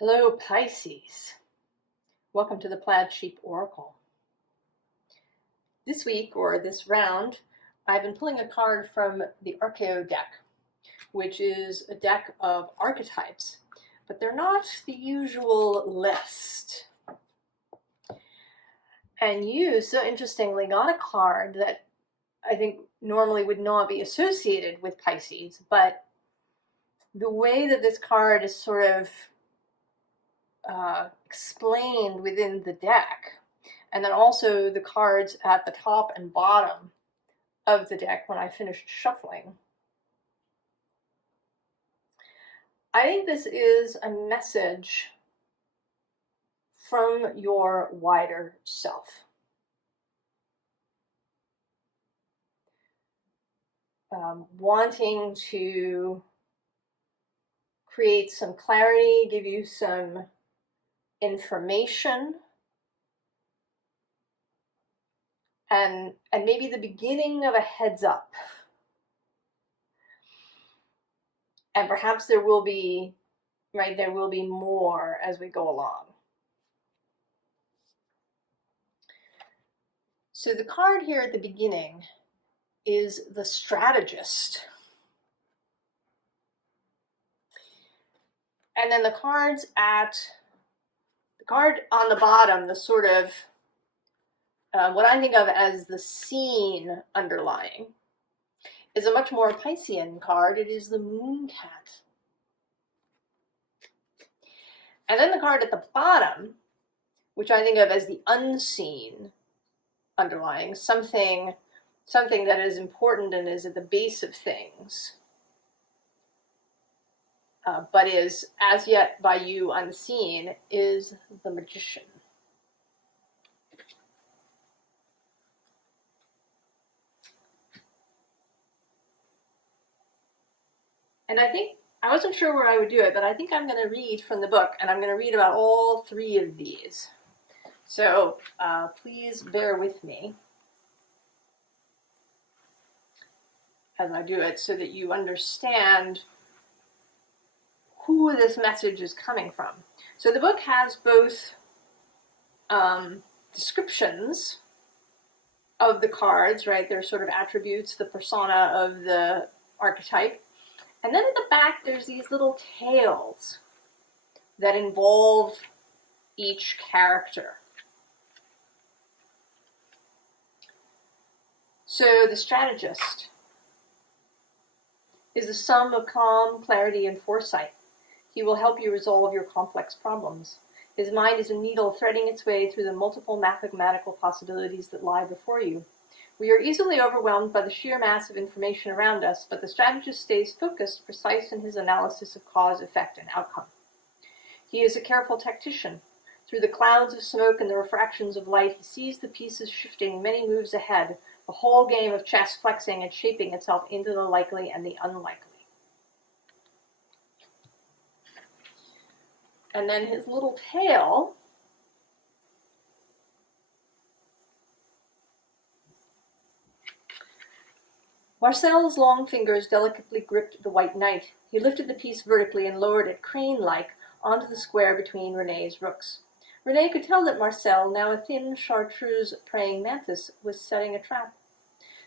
Hello, Pisces. Welcome to the Plaid Sheep Oracle. This week, or this round, I've been pulling a card from the Archeo deck, which is a deck of archetypes, but they're not the usual list. And you, so interestingly, got a card that I think normally would not be associated with Pisces, but the way that this card is sort of explained within the deck, and then also the cards at the top and bottom of the deck when I finished shuffling. I think this is a message from your wider self. Wanting to create some clarity, give you some information, and maybe the beginning of a heads up. And perhaps there will be, there will be more as we go along. So the card here at the beginning is the Strategist. And then the card on the bottom, the sort of, what I think of as the scene underlying, is a much more Piscean card. It is the Mooncat. And then the card at the bottom, which I think of as the unseen underlying, something that is important and is at the base of things, but is as yet by you unseen, is the Magician. And I wasn't sure where I would do it, but I think I'm going to read from the book, and I'm going to read about all three of these. So please bear with me as I do it so that you understand who this message is coming from. So the book has both descriptions of the cards, their sort of attributes, the persona of the archetype. And then at the back, there's these little tales that involve each character. So the Strategist is the sum of calm, clarity, and foresight. He will help you resolve your complex problems. His mind is a needle threading its way through the multiple mathematical possibilities that lie before you. We are easily overwhelmed by the sheer mass of information around us, but the Strategist stays focused, precise in his analysis of cause, effect, and outcome. He is a careful tactician. Through the clouds of smoke and the refractions of light, he sees the pieces shifting many moves ahead, the whole game of chess flexing and shaping itself into the likely and the unlikely. And then his little tale Marcel's long fingers delicately gripped the white knight. He lifted the piece vertically and lowered it, crane-like, onto the square between Renee's rooks. Renee could tell that Marcel, now a thin chartreuse praying mantis, was setting a trap.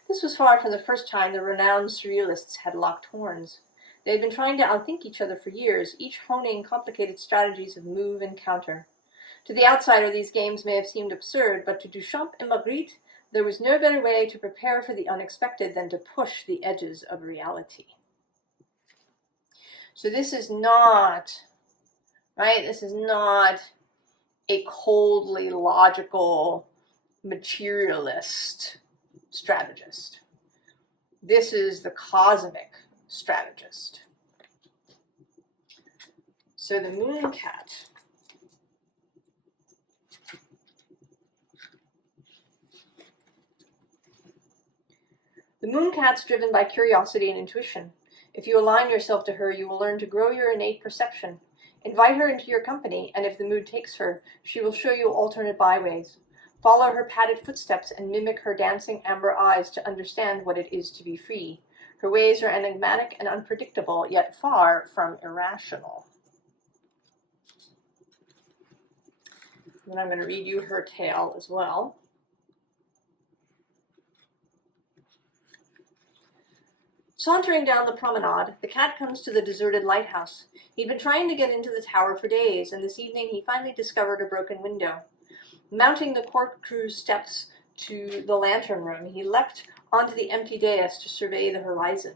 This was far from the first time the renowned surrealists had locked horns. They had been trying to outthink each other for years, each honing complicated strategies of move and counter. To the outsider, these games may have seemed absurd, but to Duchamp and Magritte, there was no better way to prepare for the unexpected than to push the edges of reality. So this is not, this is not a coldly logical materialist strategist. This is the cosmic strategist. So the Mooncat. The Mooncat's driven by curiosity and intuition. If you align yourself to her, you will learn to grow your innate perception. Invite her into your company, and if the mood takes her, she will show you alternate byways. Follow her padded footsteps and mimic her dancing amber eyes to understand what it is to be free. Her ways are enigmatic and unpredictable, yet far from irrational. And I'm going to read you her tale as well. Sauntering down the promenade, the cat comes to the deserted lighthouse. He'd been trying to get into the tower for days, and this evening he finally discovered a broken window. Mounting the corkscrew steps to the lantern room, he leapt onto the empty dais to survey the horizon.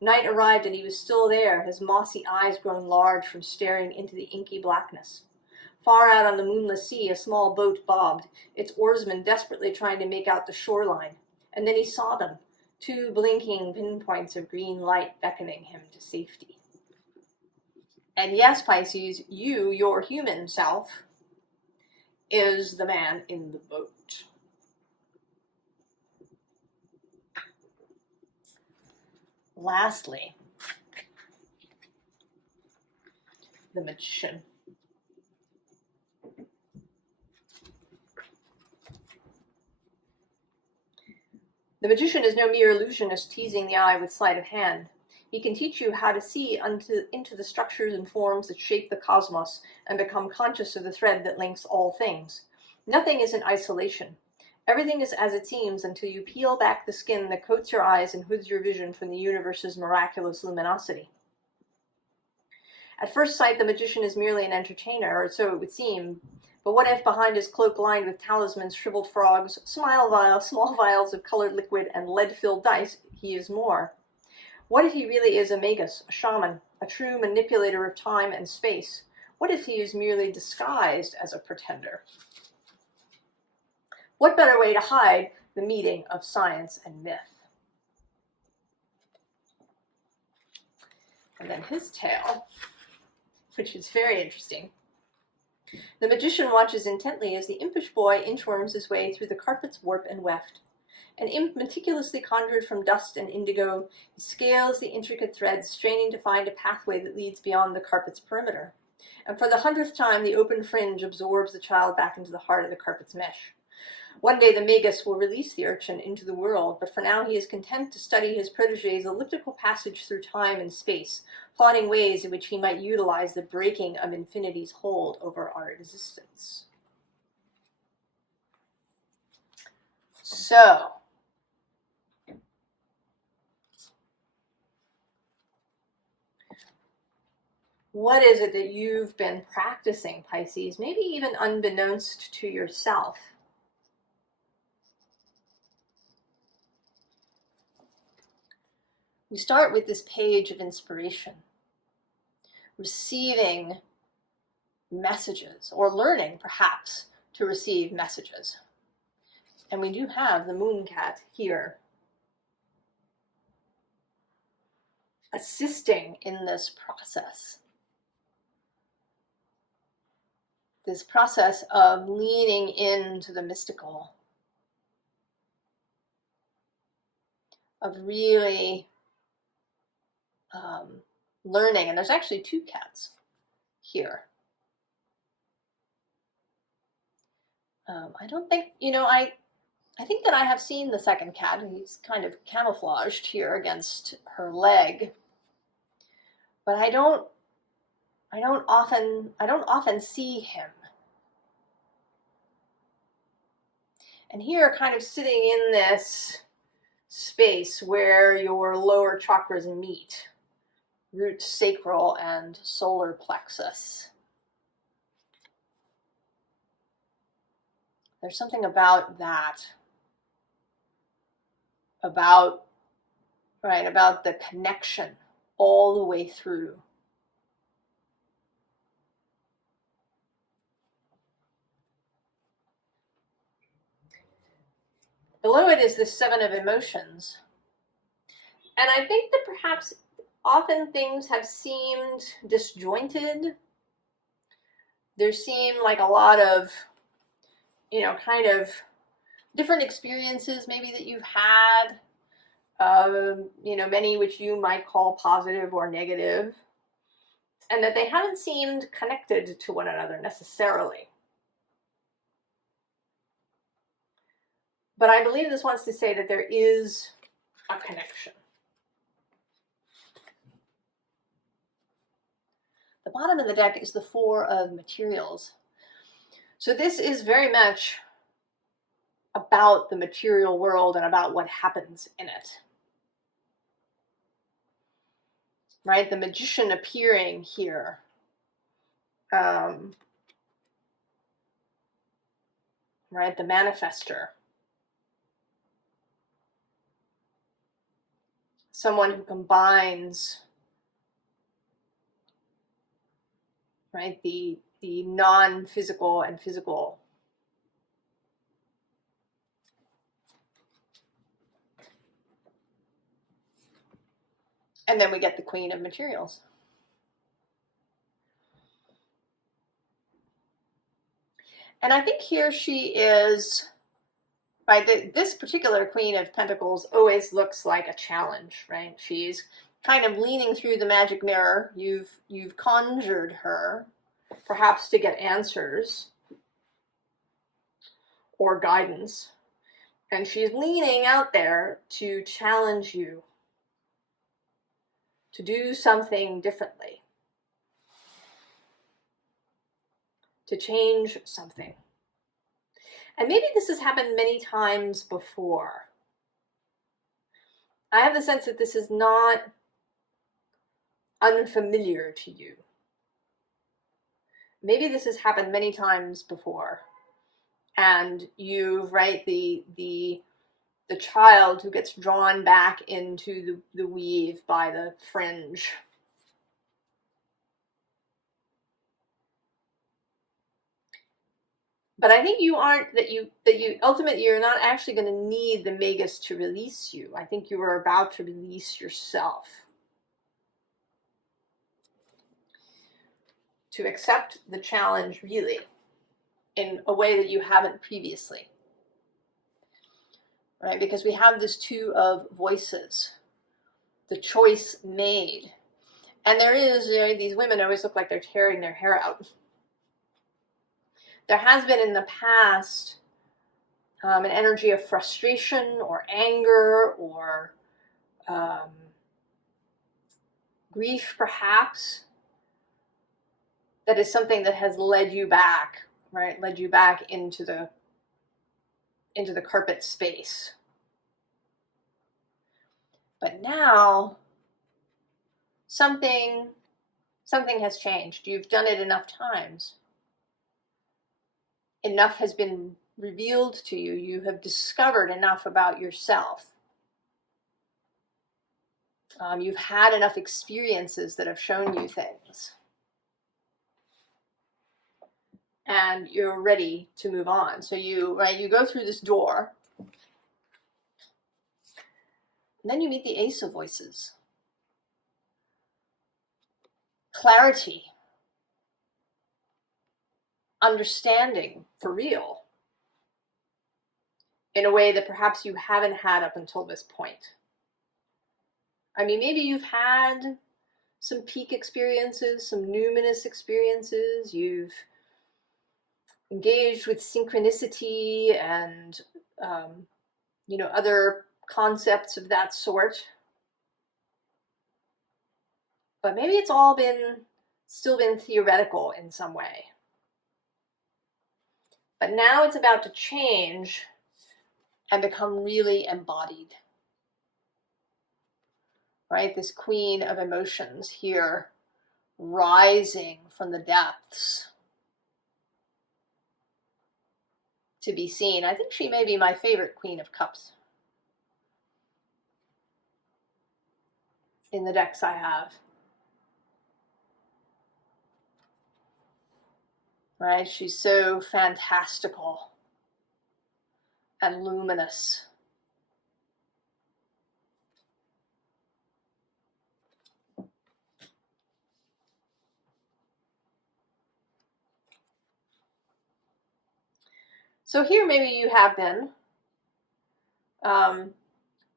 Night arrived and he was still there, his mossy eyes grown large from staring into the inky blackness. Far out on the moonless sea, a small boat bobbed, its oarsmen desperately trying to make out the shoreline. And then he saw them, 2 blinking pinpoints of green light beckoning him to safety. And yes, Pisces, you, your human self, is the man in the boat. Lastly, the Magician. The Magician is no mere illusionist teasing the eye with sleight of hand. He can teach you how to see into the structures and forms that shape the cosmos and become conscious of the thread that links all things. Nothing is in isolation. Everything is as it seems until you peel back the skin that coats your eyes and hoods your vision from the universe's miraculous luminosity. At first sight, the Magician is merely an entertainer, or so it would seem. But what if behind his cloak lined with talismans, shriveled frogs, small vials of colored liquid, and lead-filled dice, he is more? What if he really is a magus, a shaman, a true manipulator of time and space? What if he is merely disguised as a pretender? What better way to hide the meeting of science and myth? And then his tale, which is very interesting. The Magician watches intently as the impish boy inchworms his way through the carpet's warp and weft. An imp meticulously conjured from dust and indigo, he scales the intricate threads, straining to find a pathway that leads beyond the carpet's perimeter. And for the 100th time, the open fringe absorbs the child back into the heart of the carpet's mesh. One day the magus will release the urchin into the world, but for now he is content to study his protege's elliptical passage through time and space, plotting ways in which he might utilize the breaking of infinity's hold over our existence. So, what is it that you've been practicing, Pisces, maybe even unbeknownst to yourself? We start with this page of inspiration, receiving messages, or learning perhaps to receive messages. And we do have the Mooncat here assisting in this process of leaning into the mystical, of really learning. And there's actually 2 cats here. I don't think, I think that I have seen the second cat. He's kind of camouflaged here against her leg, but I don't often see him. And here, kind of sitting in this space where your lower chakras meet, root, sacral, and solar plexus. There's something about that, about the connection all the way through. Below it is the 7 of emotions. And I think that perhaps often things have seemed disjointed. There seem like a lot of, kind of different experiences maybe that you've had, many which you might call positive or negative, and that they haven't seemed connected to one another necessarily. But I believe this wants to say that there is a connection. The bottom of the deck is the 4 of materials. So this is very much about the material world and about what happens in it. Right? The magician appearing here. Right? The manifester. Someone who combines, right, the non-physical and physical. And then we get the Queen of Materials. And I think here she is, right, this particular Queen of Pentacles always looks like a challenge, right? She's kind of leaning through the magic mirror. You've conjured her, perhaps to get answers or guidance. And she's leaning out there to challenge you to do something differently, to change something. And maybe this has happened many times before. I have the sense that this is not unfamiliar to you. Maybe this has happened many times before. And you, right, the child who gets drawn back into the weave by the fringe. But I think you aren't, that you ultimately, you're not actually going to need the Magus to release you. I think you are about to release yourself. To accept the challenge, really, in a way that you haven't previously. Right? Because we have this Two of Voices. The choice made. And there is, you know, these women always look like they're tearing their hair out. There has been in the past an energy of frustration or anger or grief, perhaps, that is something that has led you back, right? Led you back into the carpet space. But now something has changed. You've done it enough times. Enough has been revealed to you. You have discovered enough about yourself. You've had enough experiences that have shown you things. And you're ready to move on. So you go through this door. And then you meet the Ace of Voices. Clarity. Understanding for real. In a way that perhaps you haven't had up until this point. I mean, maybe you've had some peak experiences, some numinous experiences. You've engaged with synchronicity and, other concepts of that sort. But maybe it's all still been theoretical in some way. But now it's about to change and become really embodied. Right? This Queen of Emotions here, rising from the depths to be seen. I think she may be my favorite Queen of Cups in the decks I have. Right? She's so fantastical and luminous. So here maybe you have been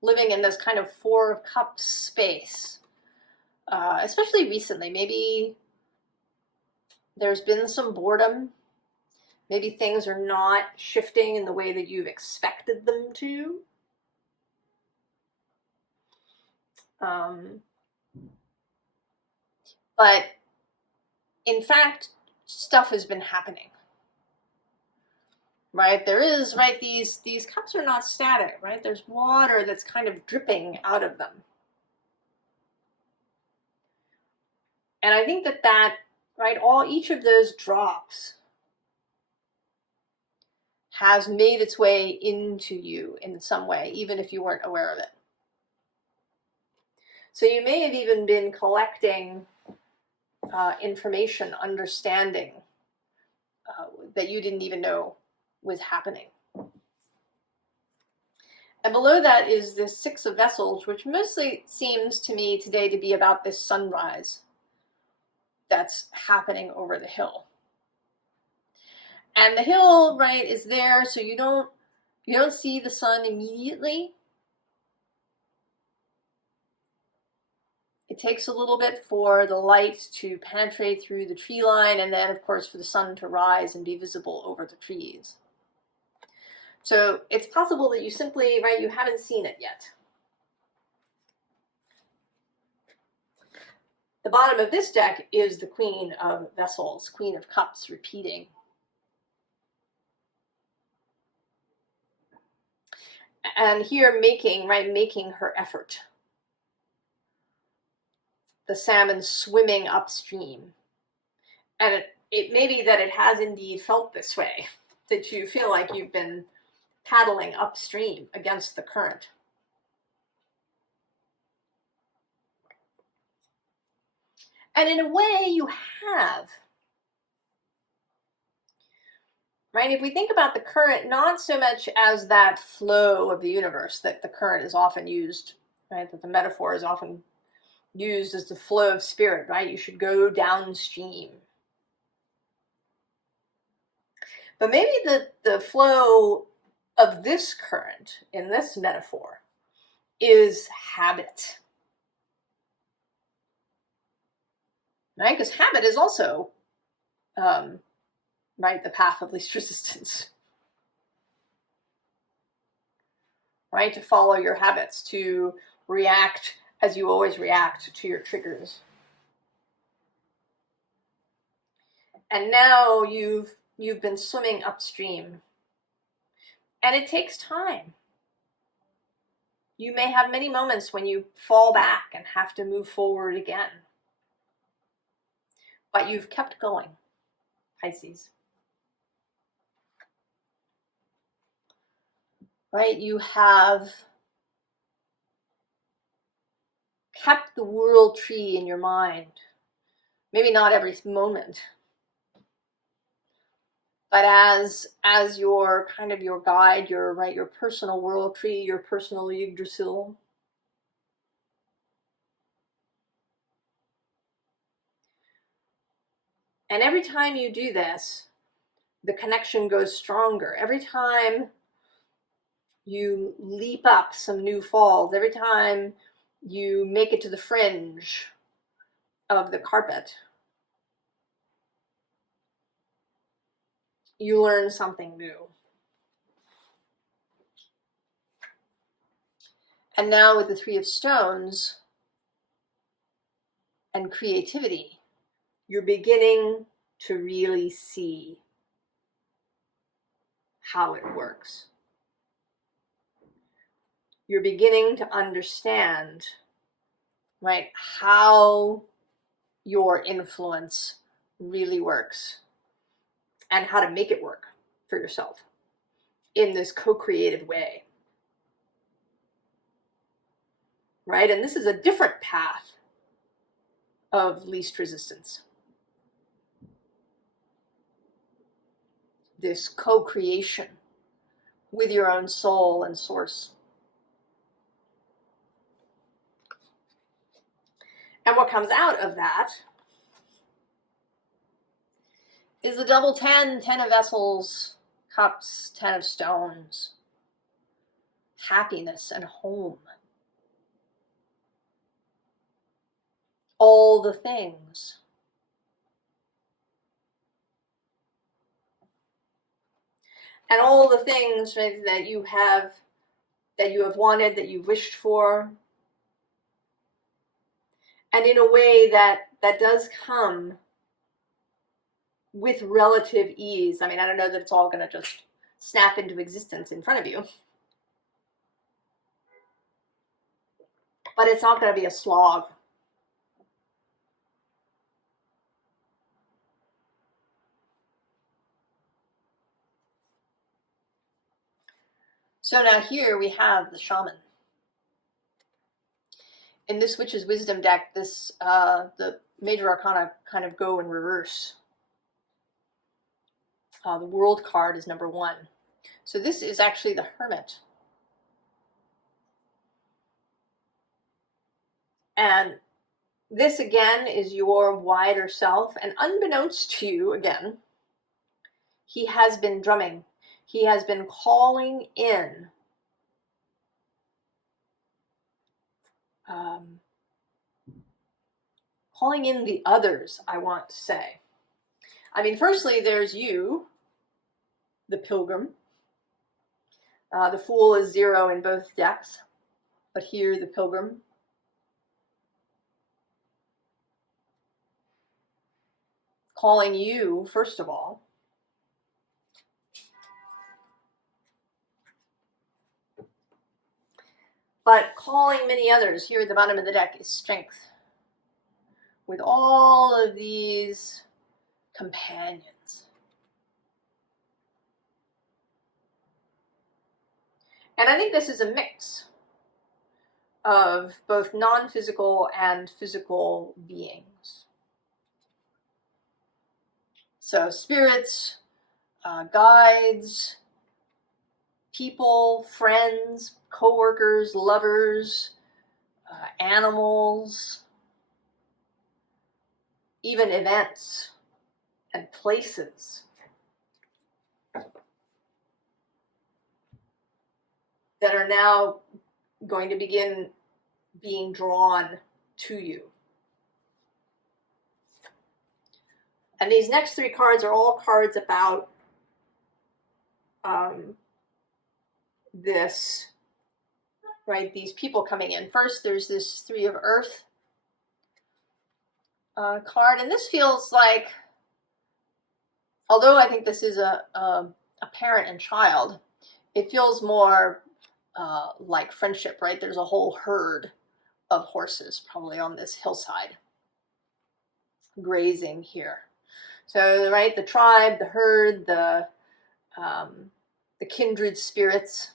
living in this kind of Four of Cups space, especially recently. Maybe there's been some boredom. Maybe things are not shifting in the way that you've expected them to. But in fact, stuff has been happening. right? There is, right, these cups are not static, right? There's water that's kind of dripping out of them. And I think that, right, each of those drops has made its way into you in some way, even if you weren't aware of it. So you may have even been collecting information, understanding that you didn't even know was happening. And below that is this Six of Vessels, which mostly seems to me today to be about this sunrise that's happening over the hill. And the hill, right, is there so you don't see the sun immediately. It takes a little bit for the light to penetrate through the tree line, and then, of course, for the sun to rise and be visible over the trees. So it's possible that you simply, right, you haven't seen it yet. The bottom of this deck is the Queen of Vessels, Queen of Cups, repeating. And here making her effort. The salmon swimming upstream. And it may be that it has indeed felt this way, that you feel like you've been paddling upstream against the current. And in a way you have. Right? If we think about the current, not so much as that flow of the universe that the current is often used, right? That the metaphor is often used as the flow of spirit, right? You should go downstream. But maybe the flow of this current in this metaphor is habit. Right? Because habit is also right, the path of least resistance. Right? To follow your habits, to react as you always react to your triggers. And now you've been swimming upstream. And it takes time. You may have many moments when you fall back and have to move forward again. But you've kept going, Pisces. Right? You have kept the world tree in your mind. Maybe not every moment, but as your kind of your guide, your personal world tree, your personal Yggdrasil. And every time you do this, the connection goes stronger. Every time you leap up some new falls, every time you make it to the fringe of the carpet, you learn something new. And now with the Three of Stones and creativity, you're beginning to really see how it works. You're beginning to understand, right, how your influence really works and how to make it work for yourself in this co-creative way. Right? And this is a different path of least resistance. This co-creation with your own soul and source. And what comes out of that is the double 10, 10 of Vessels, Cups, 10 of Stones. Happiness and home. All the things. And all the things, right, that you have wanted, that you've wished for. And in a way that does come with relative ease. I mean, I don't know that it's all going to just snap into existence in front of you. But it's not going to be a slog. So now here we have the shaman. In this Witch's Wisdom deck, the major arcana kind of go in reverse. The World card is number 1. So this is actually the Hermit. And this again is your wider self, and unbeknownst to you again, he has been drumming. He has been calling in the others, I want to say. I mean, firstly, there's you, the Pilgrim. The Fool is 0 in both decks, but here the Pilgrim. Calling you, first of all. But calling many others, here at the bottom of the deck, is Strength. With all of these companions. And I think this is a mix of both non-physical and physical beings. So spirits, guides, people, friends, co-workers, lovers, animals, even events and places that are now going to begin being drawn to you. And these next 3 cards are all cards about this, right? These people coming in. First, there's this 3 of Earth card, and this feels like, although I think this is a parent and child, it feels more like friendship, right? There's a whole herd of horses probably on this hillside grazing here. So, right, the tribe, the herd, the kindred spirits.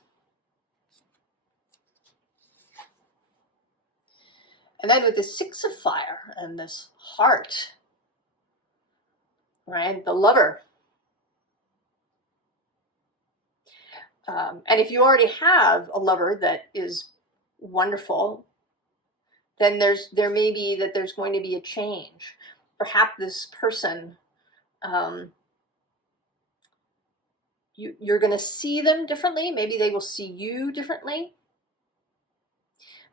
And then with the 6 of Fire and this heart, right, the lover. And if you already have a lover that is wonderful, then there may be that there's going to be a change. Perhaps this person, you're going to see them differently. Maybe they will see you differently.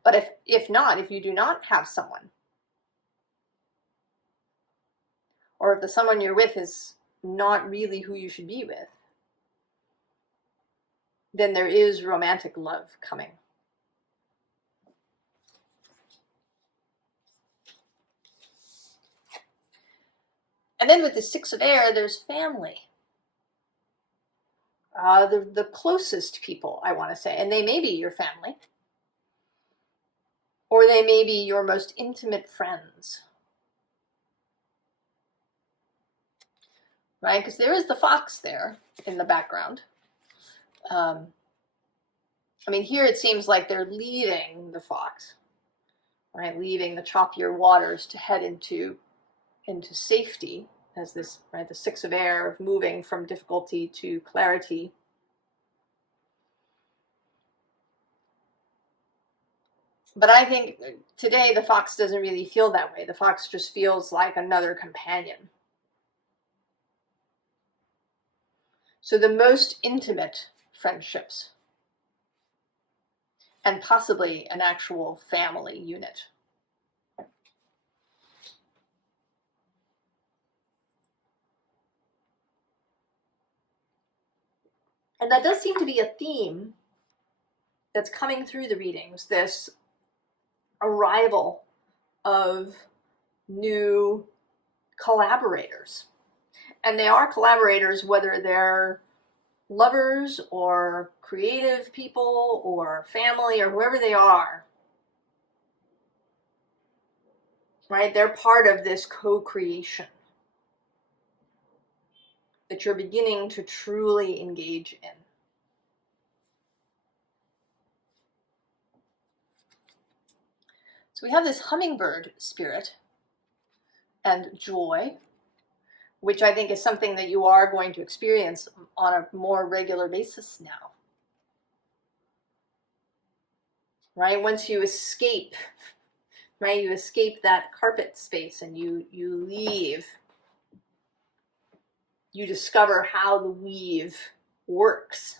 But if not, if you do not have someone, or if the someone you're with is not really who you should be with, then there is romantic love coming. And then with the 6 of Air, there's family. The closest people, I want to say, and they may be your family, or they may be your most intimate friends, right? Because there is the fox there in the background. I mean, here it seems like they're leaving the fox, right? Leaving the choppier waters to head into safety, as this, right? The 6 of Air, moving from difficulty to clarity. But I think today the fox doesn't really feel that way. The fox just feels like another companion. So the most intimate friendships, and possibly an actual family unit. And that does seem to be a theme that's coming through the readings, this arrival of new collaborators. And they are collaborators, whether they're lovers or creative people or family or whoever they are, right? They're part of this co-creation that you're beginning to truly engage in. So we have this hummingbird spirit and joy, which I think is something that you are going to experience on a more regular basis now. Right? Once you escape, right? You escape that carpet space and you leave. You discover how the weave works.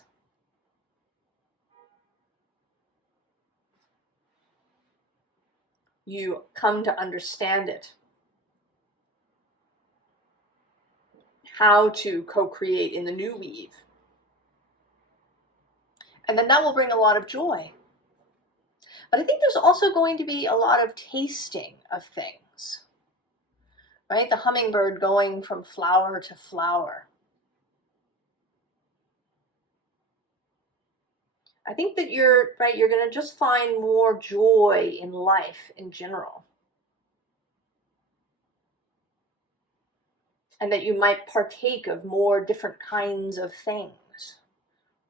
You come to understand it. How to co-create in the new weave. And then that will bring a lot of joy. But I think there's also going to be a lot of tasting of things. Right? The hummingbird going from flower to flower. I think that you're going to just find more joy in life in general. And that you might partake of more different kinds of things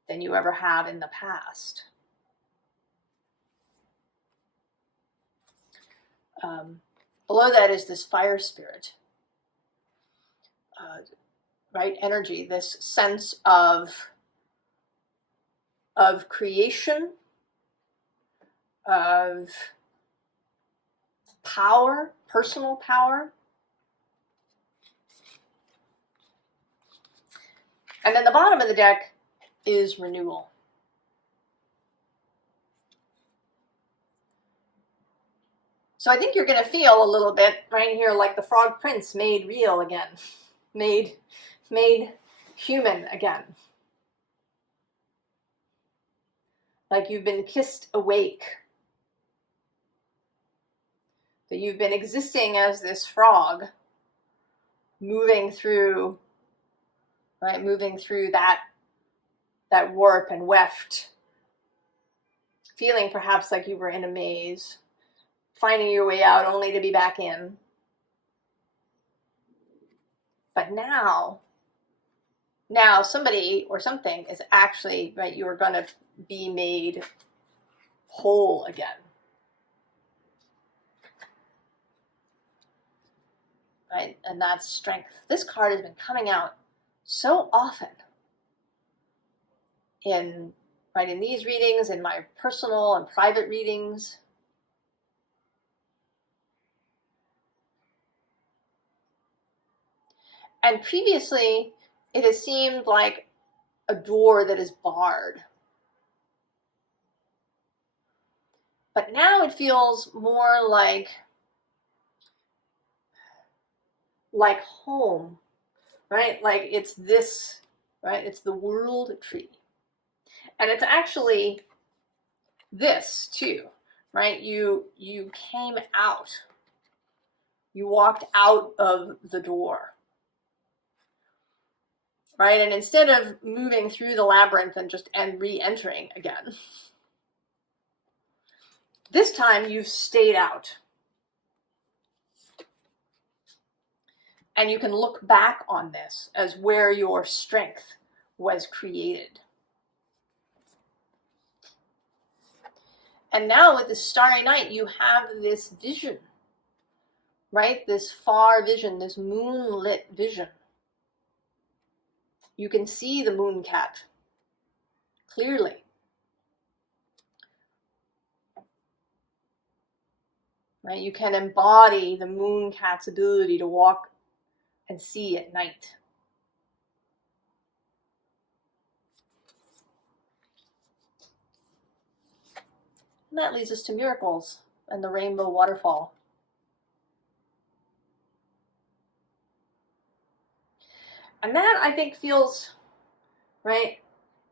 than you ever have in the past. Below that is this fire spirit, right? Energy, this sense of creation, of power, personal power. And then the bottom of the deck is renewal. So I think you're going to feel a little bit right here like the Frog Prince made real again, made human again. Like you've been kissed awake. That you've been existing as this frog, moving through, right, moving through that warp and weft, feeling perhaps like you were in a maze, finding your way out only to be back in. But now somebody or something is actually, right, you're going to be made whole again. Right? And that's strength. This card has been coming out so often in these readings, in my personal and private readings. And previously, it has seemed like a door that is barred. But now it feels more like home, right? Like it's this, right? It's the world tree. And it's actually this too, right? You came out. You walked out of the door. Right? And instead of moving through the labyrinth and just re-entering again, this time you've stayed out. And you can look back on this as where your strength was created. And now with the starry night, you have this vision, right? This far vision, this moonlit vision. You can see the Mooncat clearly. Right? You can embody the Mooncat's ability to walk and see at night. And that leads us to miracles and the rainbow waterfall. And that, I think, feels, right?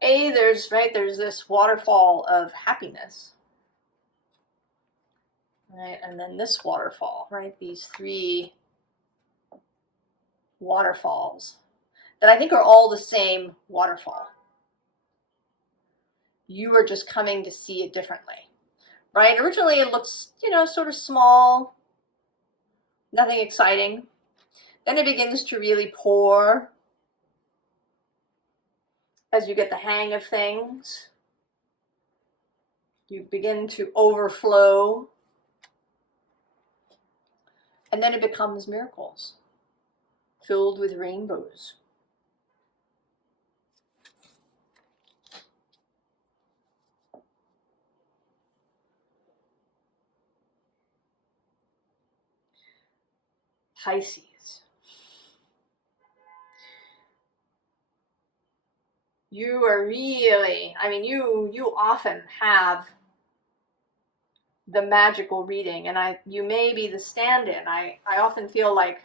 There's this waterfall of happiness. Right? And then this waterfall, right? These three waterfalls that I think are all the same waterfall. you are just coming to see it differently, right? Originally it looks, you know, sort of small, nothing exciting. Then it begins to really pour as you get the hang of things. You begin to overflow. And then it becomes miracles, filled with rainbows. Pisces. You are really, I mean, you often have the magical reading, and you may be the stand-in. I often feel like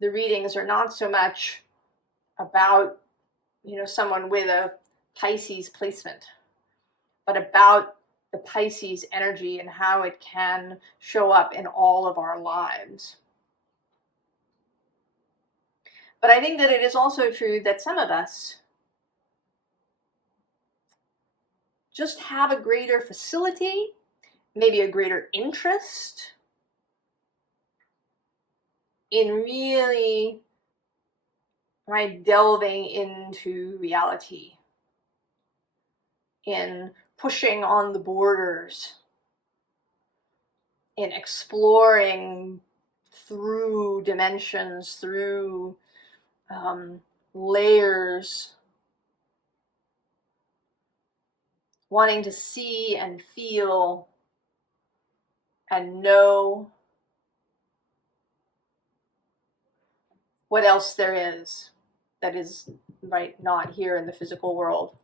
the readings are not so much about, you know, someone with a Pisces placement, but about the Pisces energy and how it can show up in all of our lives. But I think that it is also true that some of us just have a greater facility, maybe a greater interest in really, right, delving into reality, in pushing on the borders, in exploring through dimensions, through layers, wanting to see and feel and know what else there is that is, right, not here in the physical world.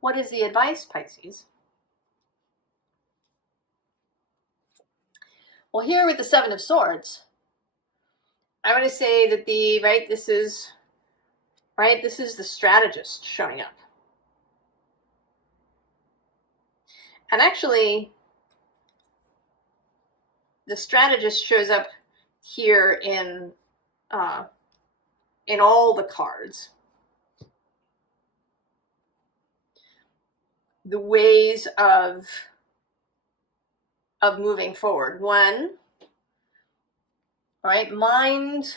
What is the advice, Pisces? Well, here with the Seven of Swords, I want to say that this is the strategist showing up. And actually, the strategist shows up here in all the cards. The ways of moving forward. One, right, mind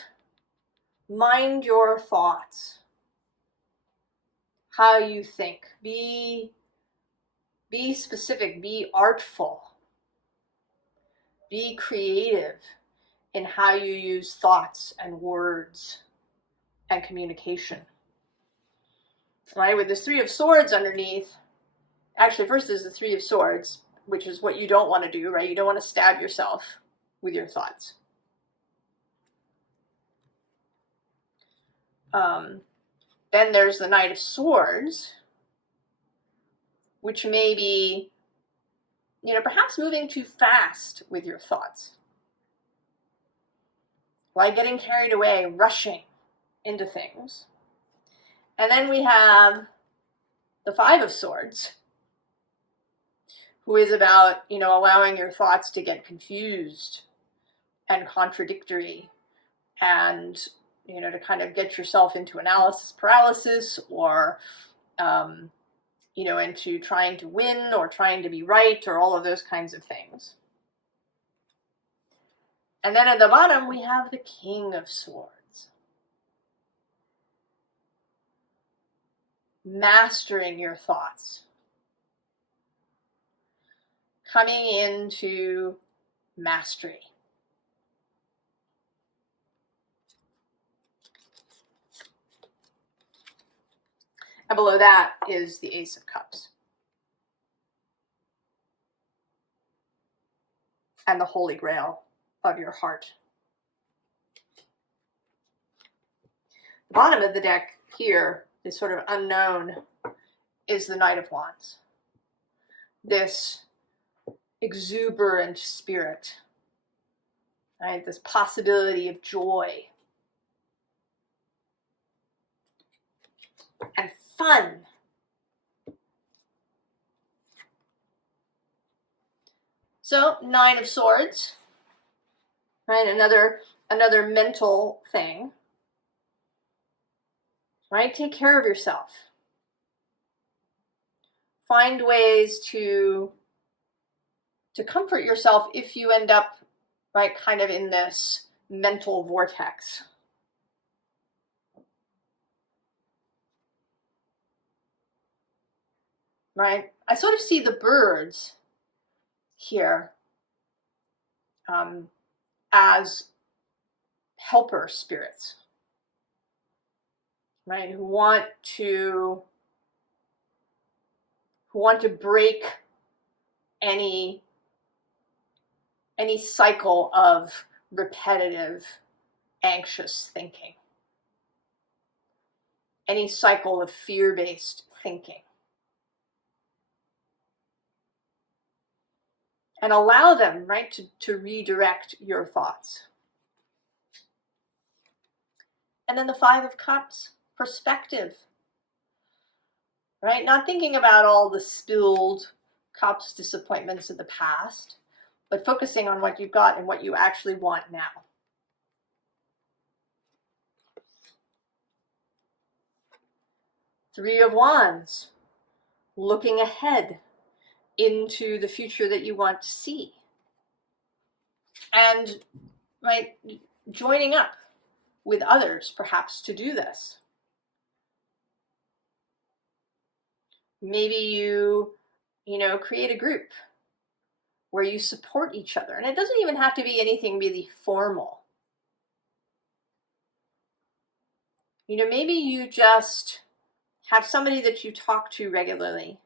your thoughts, how you think. Be specific, be artful, be creative in how you use thoughts and words and communication. Right, with this Three of Swords underneath, actually first is the Three of Swords, which is what you don't want to do, right? You don't want to stab yourself with your thoughts. Then there's the Knight of Swords, which may be, you know, perhaps moving too fast with your thoughts. Like getting carried away, rushing into things. And then we have the Five of Swords, who is about, you know, allowing your thoughts to get confused and contradictory, and, you know, to kind of get yourself into analysis paralysis, or you know, into trying to win or trying to be right, or all of those kinds of things. And then at the bottom we have the King of Swords, mastering your thoughts, coming into mastery. And below that is the Ace of Cups. And the Holy Grail of your heart. The bottom of the deck here is sort of unknown, is the Knight of Wands. This exuberant spirit, right? This possibility of joy and fun. So, Nine of Swords, right? Another mental thing. right? Take care of yourself. Find ways to comfort yourself if you end up, right, kind of in this mental vortex. Right? I sort of see the birds here as helper spirits, right? Who want to break any cycle of repetitive, anxious thinking, any cycle of fear-based thinking. And allow them, right, to redirect your thoughts. And then the Five of Cups, perspective, right? Not thinking about all the spilled cups, disappointments of the past, but focusing on what you've got and what you actually want now. Three of Wands, looking ahead into the future that you want to see. And, right, joining up with others, perhaps, to do this. Maybe you create a group where you support each other. And it doesn't even have to be anything really formal. Maybe you just have somebody that you talk to regularly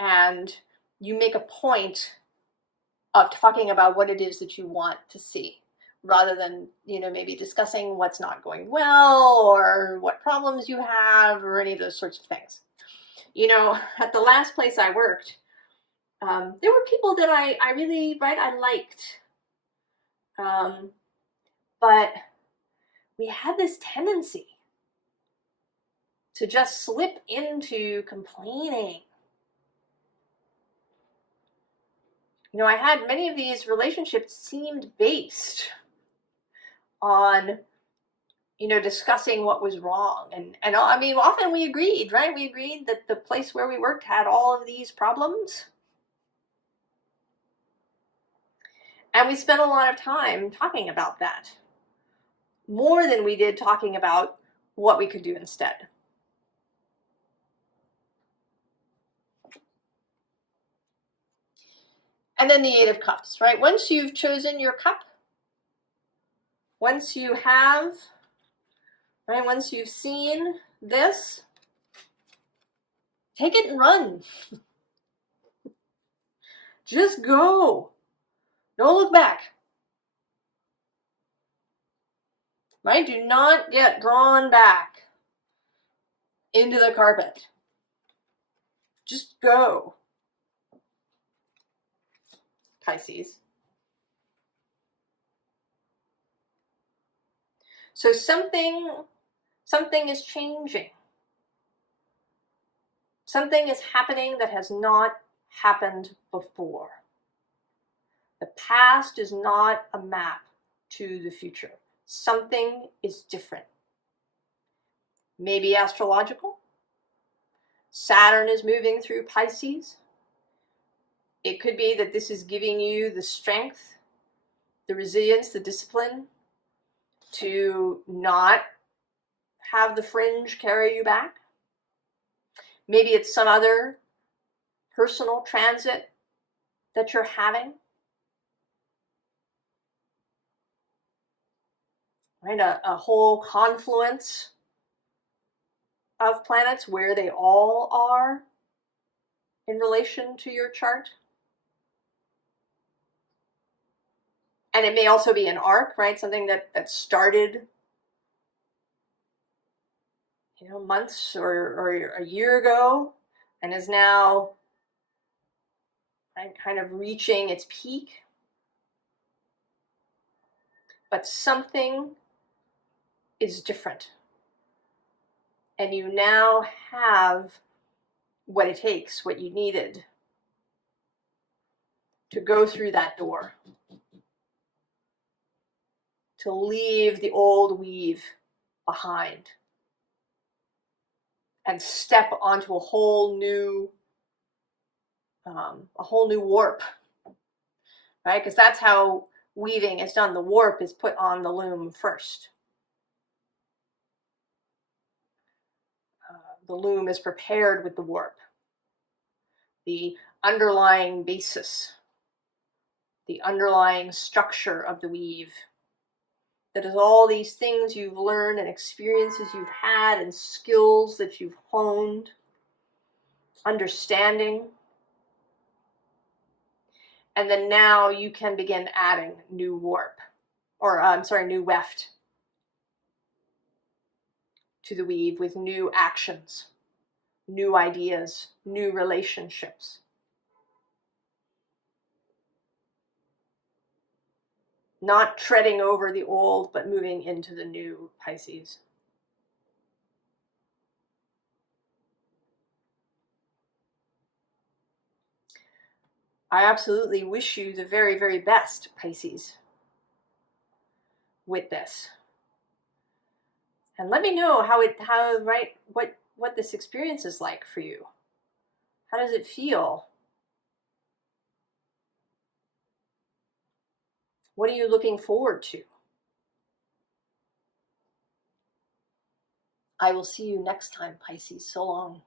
and you make a point of talking about what it is that you want to see, rather than, maybe discussing what's not going well or what problems you have or any of those sorts of things. At the last place I worked, there were people that I really, I liked. But we had this tendency to just slip into complaining. I had many of these relationships seemed based on, discussing what was wrong. And I mean, often we agreed, right? We agreed that the place where we worked had all of these problems. And we spent a lot of time talking about that, more than we did talking about what we could do instead. And then the Eight of Cups, right? Once you've chosen your cup, once you have, right, once you've seen this, take it and run. Just go. Don't look back. Right? Do not get drawn back into the carpet. Just go. Pisces. So something is changing. Something is happening that has not happened before. The past is not a map to the future. Something is different. Maybe astrological. Saturn is moving through Pisces. It could be that this is giving you the strength, the resilience, the discipline to not have the fringe carry you back. Maybe it's some other personal transit that you're having. Right? A whole confluence of planets where they all are in relation to your chart. And it may also be an arc, right? Something that started, months or a year ago and is now, right, kind of reaching its peak. But something is different. And you now have what it takes, what you needed to go through that door, to leave the old weave behind. and step onto a whole new warp, right? Because that's how weaving is done. The warp is put on the loom first. The loom is prepared with the warp, the underlying basis, the underlying structure of the weave. That is all these things you've learned and experiences you've had and skills that you've honed, understanding. And then now you can begin adding new warp, or new weft to the weave with new actions, new ideas, new relationships. Not treading over the old, but moving into the new, Pisces. I absolutely wish you the very, very best, Pisces, with this. And let me know what this experience is like for you. How does it feel? What are you looking forward to? I will see you next time, Pisces. So long.